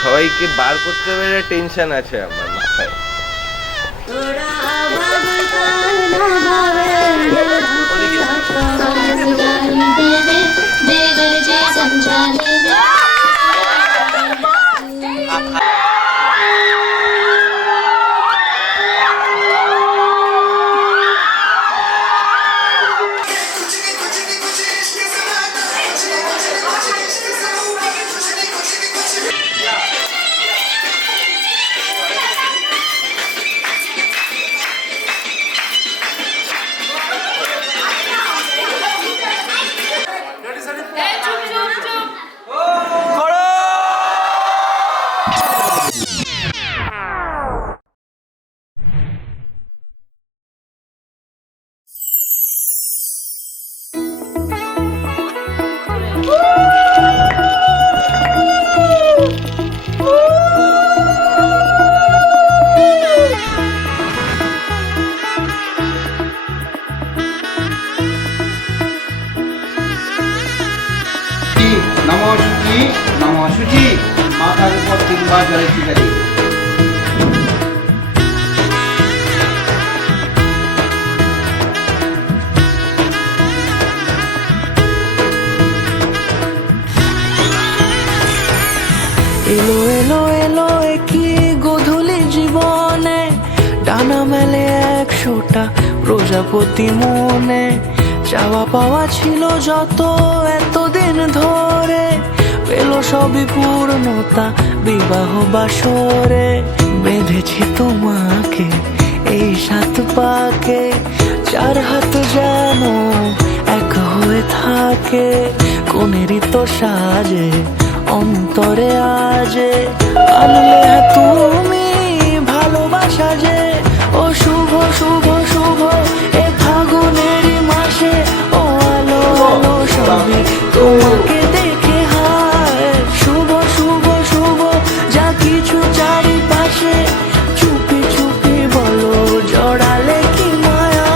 সবাইকে বার করতে পেরে টেনশন আছে আমার মাথায়। নমঃ শুচি মাথার উপর 3 বার জলের ছিটারি। এলো এলো এলো কি গোধূলি জীবনে, ডানা মেলে 100টা প্রজাপতি মনে। চাওয়া পাওয়া ছিল যত এতদিন ধরে, পেলো সবই পূর্ণতা বিবাহ বাসরে। বেঁধেছি তোমাকে এই 7 পাকে, 4 হাত যেন এক হয়ে থাকে। কোনেরই তো সাজে অন্তরে আজে, আনলে তুমি ভালোবাসা যে। ও শুভ শুভ শুভ এ ফাগুনেরই মাসে, ও আলো আলো সবে তোমাকে দেখে হায়। শুভ শুভ শুভ যা কিছু চারিপাশে, চুপি চুপি বলো জড়ালে কি মায়া।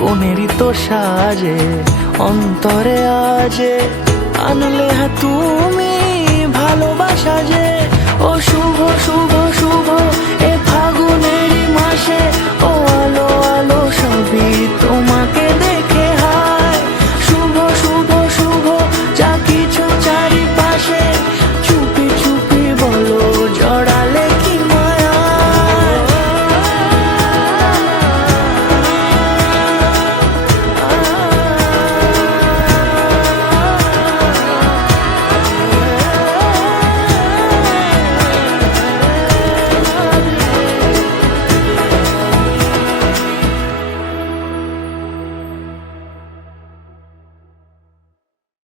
কোনেরই তো সাজে অন্তরে আজে, আনলে তুমি ভালোবাসা যে। ও শুভ শুভ শুভ এ ফাগুনেরই মাসে, ও আলো আলো সবই তোমাকে দে।